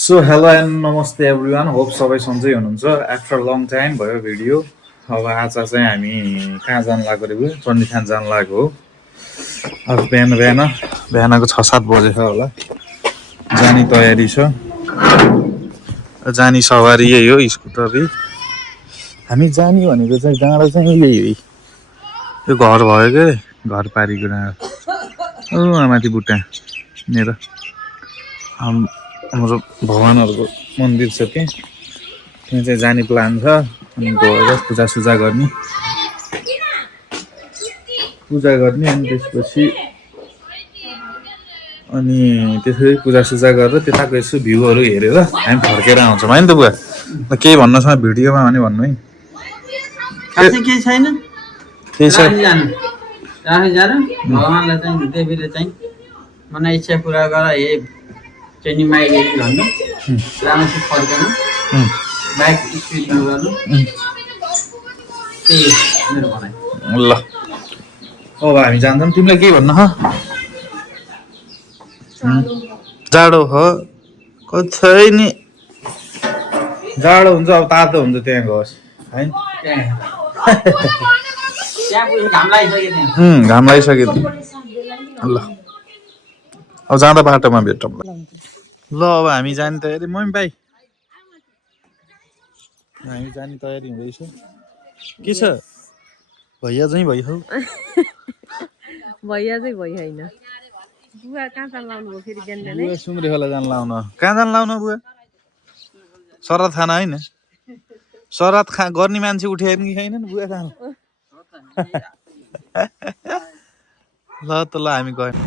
So hello and नमस्ते everyone hope सबै सन्चै हुनुहुन्छ आफ्टर लङ टाइम भयो भिडियो। अब आज चाहिँ हामी कहाँ जानु लागेको रे भयो चण्डीखान जानु लागेको हो। अब बिहानको 6-7 बजे छ होला जाने तयारी छ। जाने सवारी यही हो स्कुटरै। हामी जाने भनेको चाहिँ डाँडा चाहिँ यही हो यो घर भयो के घर पारीको डाँडा माथि बुट्टा मेरो हाम्रो भगवानहरूको मन्दिर छ त्यहाँ चाहिँ जाने प्लान छ। अनि गएर पूजासुजा गर्ने अनि त्यसपछि त्यसरी पूजासुजा गरेर त्यताको यसो भ्यूहरू हेरेर हामी फर्केर आउँछौँ होइन त बुवा। केही भन्नु छ भिडियोमा भने भन्नु है। केही छैन भगवान्लाई चाहिँ देवीले चाहिँ मना इच्छा पुरा गर हे चैनी माइदेवी भन्नु राम्रोसित फर्कनु बाइक स्पिड नगर्नु त्यही मेरो भनाइ। ल अब हामी जान्छौँ। तिमीलाई के भन्नु ह? जाडो हो छैन जाडो हुन्छ अब तातो हुन्छ त्यहाँ गयोस् है। घाम लागिसक्यो ल अब जाँदा बाटोमा भेटौँ ल। अब हामी जाने तयारी मम्मी भाइ हामी जाने तयारी हुँदैछ। के छ भैया चाहिँ भइ हौ भैया चाहिँ भइ होइन बुवा कहाँ जान लाउनु भयो फेरि बिहान बिहानै? बुवा सुम्रे खोला जान लाउन। कहाँ जान लाउन बुवा? सराद खाना होइन सराद गर्ने मान्छे उठाएर कि छैन बुवा जानु। ल त ल हामी गयौँ।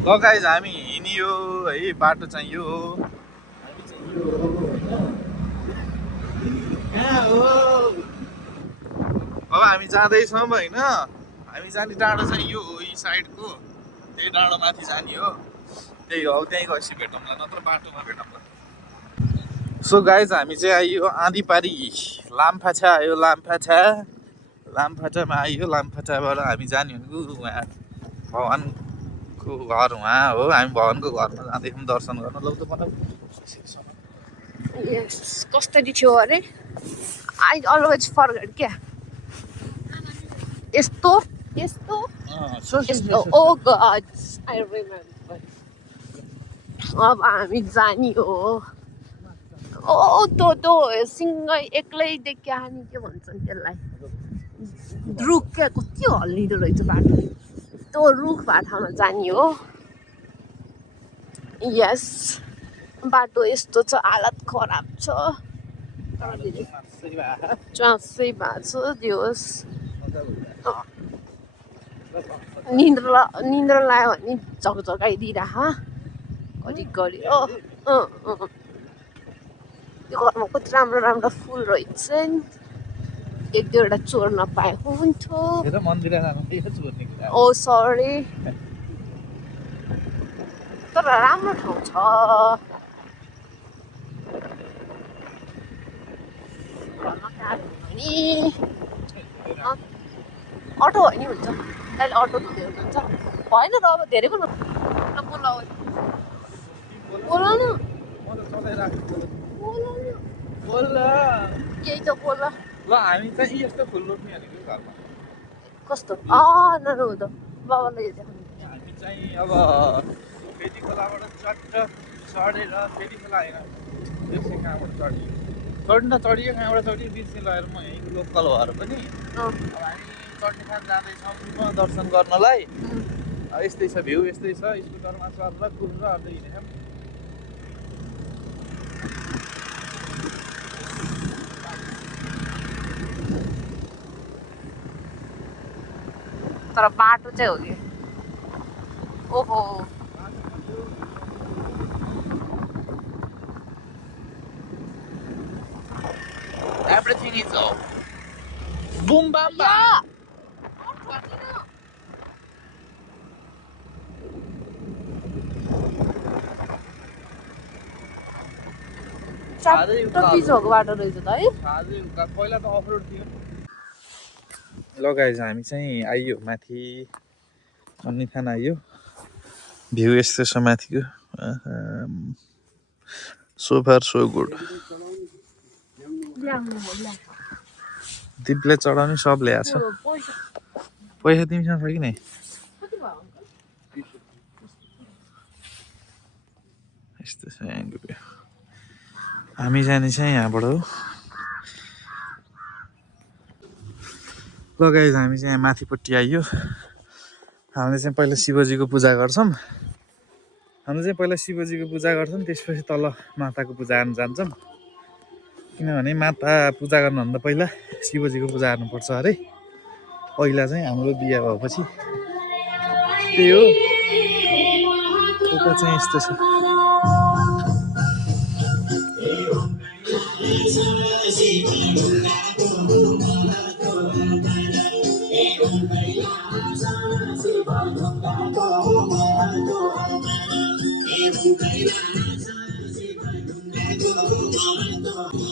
ल गाइज हामी हिँडियो है बाटो चाहिँ यो हो। अब हामी जाँदैछौँ होइन। हामी जाने डाँडो चाहिँ यो हो यी साइडको त्यही डाँडो माथि जाने हो। त्यही हो त्यहीँ गएपछि भेटौँला नत्र बाटोमा भेटौँला। सो गाइज हामी चाहिँ आइयो आँधीपारी लामफाछा आयो। लामफाछामा आइयो। लामफाछाबाट हामी जाने भनेको उहाँ भगवानको घर उहाँ हो। हामी भगवानको घरमा जाँदैछौँ दर्शन गर्न। लौ त मलाई कसरी थियो अरे आई अलवेज फर्गेट क्या यस्तो यस्तो यस्तो ओ गॉड आई रिमेम्बर। अब हामी जाने हो ओ तो सिङ्गै एक्लै देख्यानी के भन्छन् त्यसलाई रुख क्या कति हल्लिँदो रहेछ बाटो। त्यो रुख बाटामा जाने हो। यस बाटो यस्तो छ हालत खराब छ चासै भएको छ दियोस्। निन्द्रा लाग्यो भने झकझकाइदिइराख घरि यो घरमा कति राम्रो राम्रो फुल रहेछ। एक दुईवटा चोर्न पाएको हुन्थ्यो। ओ सरी तर राम्रो ठाउँ छ। अटो होइन हुन्छ अहिले अटो धुँदै हुनुहुन्छ भएन त अब धेरै पनि बोला न केही त बोला। ल हामी चाहिँ यस्तो फुल रोप्ने भनेको घरमा कस्तो नरो हो त बाबाले हामी चाहिँ अब फेरि खोलाबाट चढेर फेरि खोला होइन त्यसै कहाँबाट चढियो कहाँबाट चढियो बिर्सिन लगाएर म यहीँ लोकल भएर पनि अब हामी चण्डीखान जाँदैछौँ दर्शन गर्नलाई। यस्तै छ भ्यू यस्तै छ स्कुटरमा चढेर कुदेर अन्त हिँडेछौँ। तर बाटो चाहिँ हो कि ओहो Everything is off. Boom bam bam. पिचोको बाटो रहेछ त है। पहिला त अफरोड थियो। ल गाइज हामी चाहिँ आइयो माथि चण्डीखान आइयो। भ्यू यस्तो छ माथिको So far so good. दिपले चढाउने सब ल्याएको छ पैसा तिमीसँग छ कि नै यस्तो छ यहाँको भ्यू हामी जाने चाहिँ यहाँबाट हो ल गाइस हामी चाहिँ यहाँ माथिपट्टि आइयो हामीले चाहिँ पहिला शिवजीको पूजा गर्छौँ त्यसपछि तल माताको पूजा गर्न जान्छौँ किनभने माता पूजा गर्नुभन्दा पहिला शिवजीको पूजा गर्नुपर्छ अरे पहिला चाहिँ हाम्रो बिहे भएपछि त्यही हो चाहिँ यस्तो छ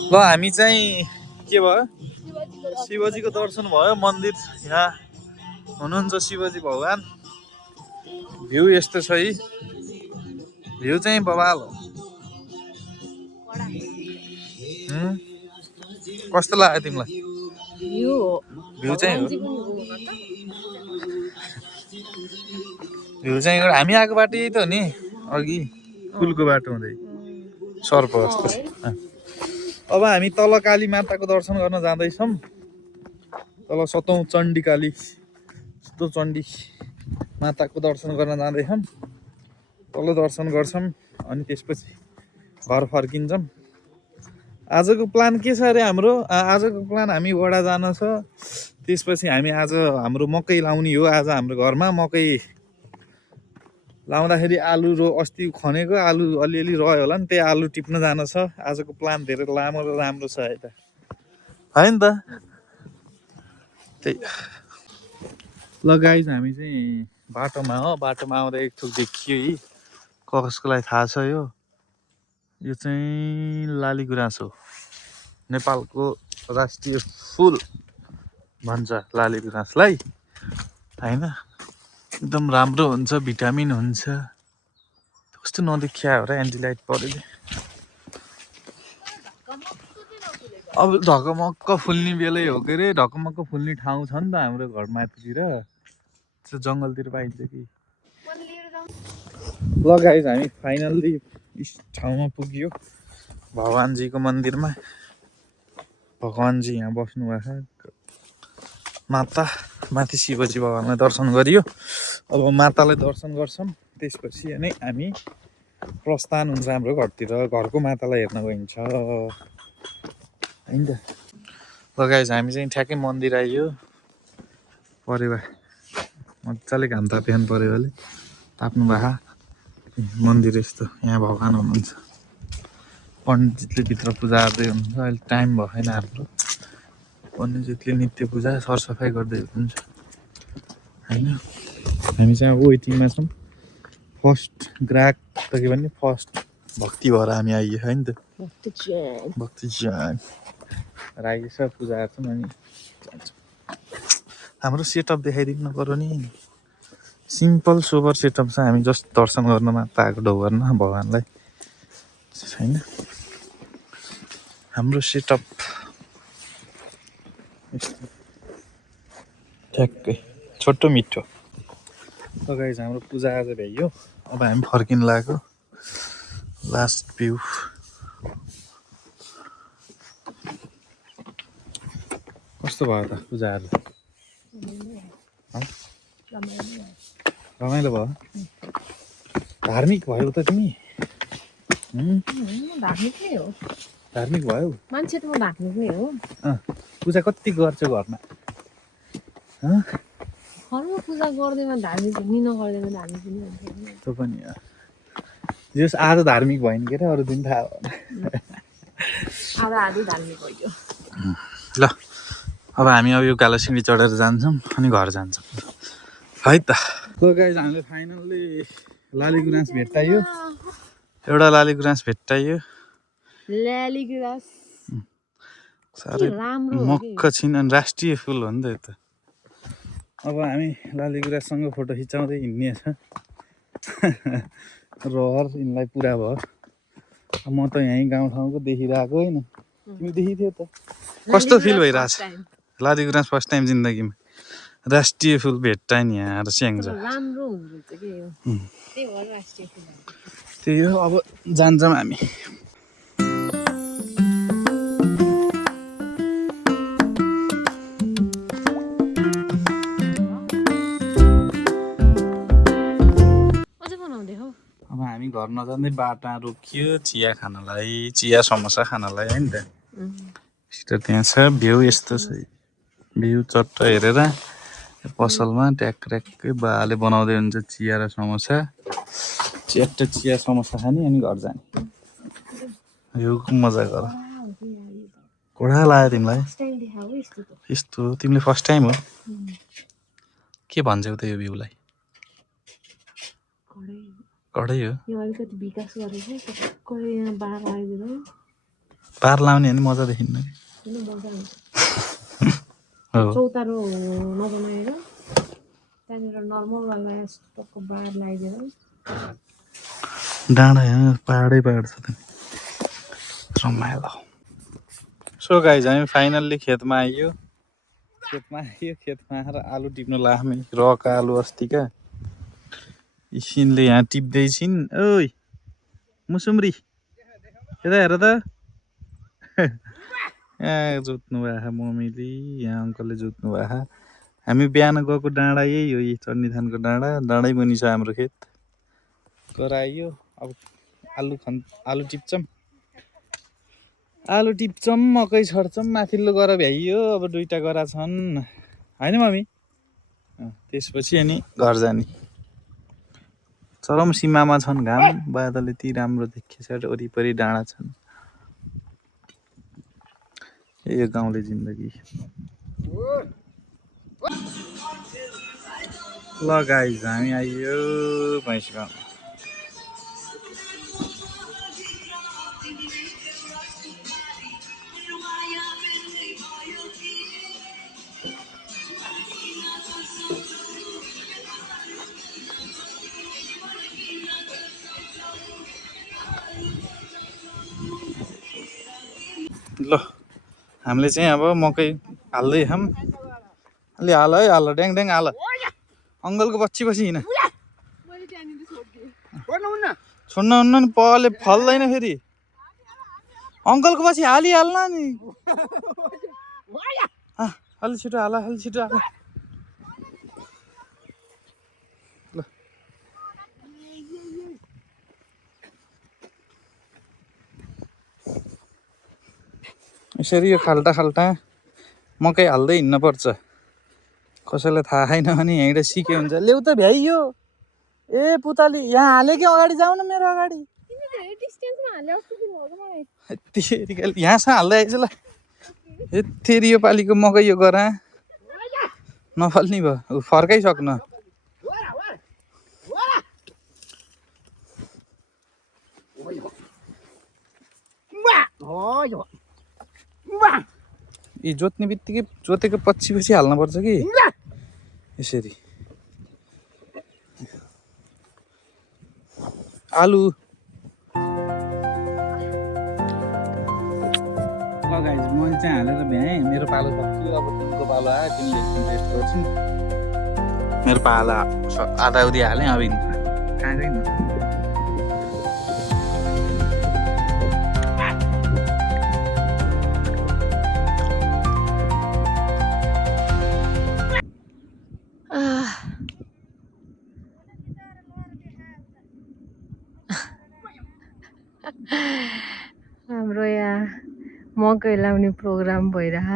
ल हामी चाहिँ के भयो शिवजीको दर्शन भयो मन्दिर यहाँ हुनुहुन्छ शिवजी भगवान भ्यू यस्तो छ है भ्यू चाहिँ बवाल हो कस्तो लाग्यो तिमीलाई भ्यू चाहिँ हामी आएको बाटो यही त हो नि अघि पुलको बाटो हुँदै सर्प जस्तो अब हामी तल काली माताको दर्शन गर्न जाँदैछौँ तल 7औं चण्डी काली 7औं चण्डी माताको दर्शन गर्न जाँदैछौँ तल दर्शन गर्छौँ अनि त्यसपछि घर फर्किन्छौँ आजको प्लान के छ अरे हाम्रो आजको प्लान हामी वडा जान छ त्यसपछि हामी आज हाम्रो मकै लाउने हो आज हाम्रो घरमा मकै लाउँदाखेरि आलु अस्ति खनेको आलु अलिअलि रह्यो होला नि त्यही आलु टिप्न जान छ आजको प्लान धेरै लामो र राम्रो छ यता हैन त त्यही ल गाइस हामी चाहिँ बाटोमा आउँदा एक थोक देखियो है कसको लागि थाहा छ यो चाहिँ लालीगुराँस हो नेपालको राष्ट्रिय फुल भन्छ लालीगुराँसलाई हैन एकदम राम्रो हुन्छ भिटामिन हुन्छ कस्तो नदेखिया हो र एन्टिलाइट परेले अब ढकमक्क फुल्ने बेलै हो के अरे ढकमक्क फुल्ने ठाउँ छ नि त हाम्रो घर माथितिर जङ्गलतिर पाइन्छ कि ल गाइस हामी फाइनल्ली यस ठाउँमा पुग्यो भगवानजीको मन्दिरमा भगवानजी यहाँ बस्नु भएको छ माता माथि शिवजी भगवानलाई दर्शन गरियो अब मातालाई दर्शन गर्छौँ त्यसपछि नै हामी प्रस्थान हुन्छ हाम्रो घरतिर घरको मातालाई हेर्न गइन्छ हैन त ल गाइस हामी चाहिँ ठ्याक्कै मन्दिर आइयो परेवा मजाले घाम ताप्यान परेवाले ताप्नु भएको मन्दिर यस्तो यहाँ भगवान हुनुहुन्छ पण्डितले भित्र पूजा गर्दै हुनुहुन्छ अहिले टाइम भएन हाम्रो पण्डितले नित्य पूजा सरसफाइ गर्दै हुनुहुन्छ हैन हामी चाहिँ अब वेटिङमा छौँ फर्स्ट ग्राहक त के भन्ने फर्स्ट भक्ति भएर हामी आइयो है नि त भक्ति राखेको छ पूजा गर्छौँ अनि हाम्रो सेटअप देखाइदिनु पर्यो नि सिम्पल सोबर सेटअप छ हामी जस्ट दर्शन गर्न मात्र आएको ढोगरमा भगवानलाई छैन हाम्रो सेटअप ठ्याक्कै छोटो मिठो गाइस हाम्रो पूजा आज भ्याइयो अब हामी फर्किन लागेको लास्ट भ्यू कस्तो भयो त पूजाहरू रमाइलो भयो धार्मिक भयो त तिमी धार्मिक भयो मान्छे त म धार्मिक नै हो पूजा कति गर्छौ घरमा घरमा पूजा गर्दैमा धार्मिक पनि नगर्दैमा धार्मिक पनि हुन्छ त्यो पनि जस आज धार्मिक भएन के अरे अरू दिन थाहा आज आधी धार्मिक भयो ल अब हामी अब यो कालोसिँढी चढेर जान्छौँ अनि घर जान्छौँ है त ल गाइस हामीले फाइनल्ली लालीगुराँस भेट्टायो एउटा लालीगुराँस भेट्टायो लालीगुराँस साह्रै मक्क छिन् अनि राष्ट्रिय फुल हो नि त यो त अब हामी लालीगुराँससँग फोटो खिचाउँदै हिँड्ने छ रहर यिनलाई पुरा भयो म त यहीँ गाउँठाउँको देखिरहेको होइन तिमी देखिथ्यौ त कस्तो फिल भइरहेछ लालीगुराँस फर्स्ट टाइम जिन्दगीमा राष्ट्रिय फुल भेट्टा नि यहाँ स्याङ्जा राम्रो हुन्छ के यो त्यही भएर राष्ट्रिय फुल त्यही हो अब जान्छौँ हामी अझै बनाउँदै हौ अब हामी घर नजाँदै बाटा रोकियो चिया खानलाई चिया समोसा खानलाई है नि त त्यहाँ छ भ्यू यस्तो छ भ्यू चट्ट हेरेर पसलमा ट्याक्कै बाले बनाउँदै हुन्छ चिया र समोसा च्याट्ट चिया समोसा खाने अनि घर जाने यो मजा गर कोडा लाग्यो तिमीलाई यस्तो तिमीले फर्स्ट टाइम हो के भन्छौ त यो भ्यूलाई कडै हो अलिकति विकास गरेको यहाँ बार लगाइदिनु पार लाउने भने मजा देखिन्न चौतारो नबनाएर त्यहाँनिर नर्मल वाला टक्क बार लगाइदिएर डाँडा यहाँ पाहाडै पाहाड छ त रमाइलो सो गाइज हामी फाइनल्ली खेतमा आइयो खेतमा आएर आलु टिप्नु लाग्यो रका आलु अस्तिका इसिनले यहाँ टिप्दैछिन् ओइ मुसुम्री यता हेर त यहाँ जोत्नु भएको मम्मीले यहाँ अङ्कलले जोत्नु भएको हामी बिहान गएको डाँडा यही हो यही चण्डीथानको डाँडै मुनि छ हाम्रो खेत गराइयो अब आलु टिप्छौँ मकै छर्छौँ माथिल्लो गरा भ्याइयो अब 2टा गरा छन् होइन मम्मी त्यसपछि अनि घर जाने चरम सीमामा छन् घाम बादल यति राम्रो देखिन्छ वरिपरि डाँडा छन् यो गाउँले जिन्दगी ल गाइज हामी आइयो भैँस गाउँ ल हामीले चाहिँ अब मकै हाल्दै छौँ अलि हाल है हाल ड्याङ हाल अङ्कलको पछि हिँड छोड्न हुन्न नि पले फल्दैन फेरि अङ्कलको पछि हालिहाल्न नि अलि छिटो हाल ल यसरी यो खाल्टा मकै हाल्दै हिँड्नुपर्छ कसैलाई थाहा छैन भने यहीँबाट सिके हुन्छ ल्याउ त भ्याइयो ए पुताली यहाँ हाल्यो कि अगाडि जाऊ न मेरो अगाडि यहाँसँग हाल्दै आइज ल यति यो पालिको मकै यो गरा नफल्ने भयो फर्काइसक्नु यी जोत्ने बित्तिकै जोतेको पछि हाल्नुपर्छ कि यसरी आलु गाइज म चाहिँ हालेर भ्याएँ मेरो पालो सक्यो अब तिमीको पालो आयो तिमीले एकछिन टेस्ट गर्छु मेरो पालो आधा उधी हालेँ अब खाँदैन हाम्रो यहाँ मकै लाउने प्रोग्राम भइरह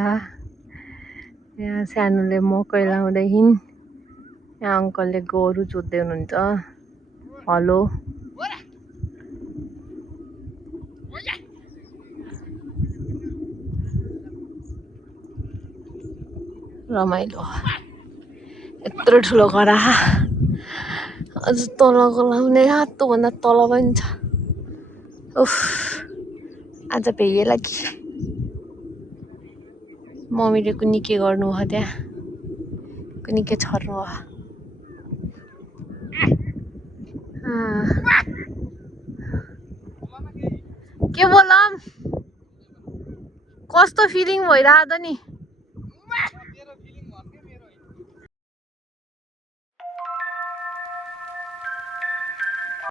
यहाँ सानोले मकै लाउँदैछिन् यहाँ अङ्कलले गोरु जोत्दै हुनुहुन्छ हलो रमाइलो यत्रो ठुलो गरा अझ तलको लाउने हातोभन्दा तल पनि छ उफ आज भेइए लागि मम्मीले कुनी के गर्नु भयो त्यहाँ कुनी के छर्नु भयो के बोलम कस्तो फिलिङ भइरहेको नि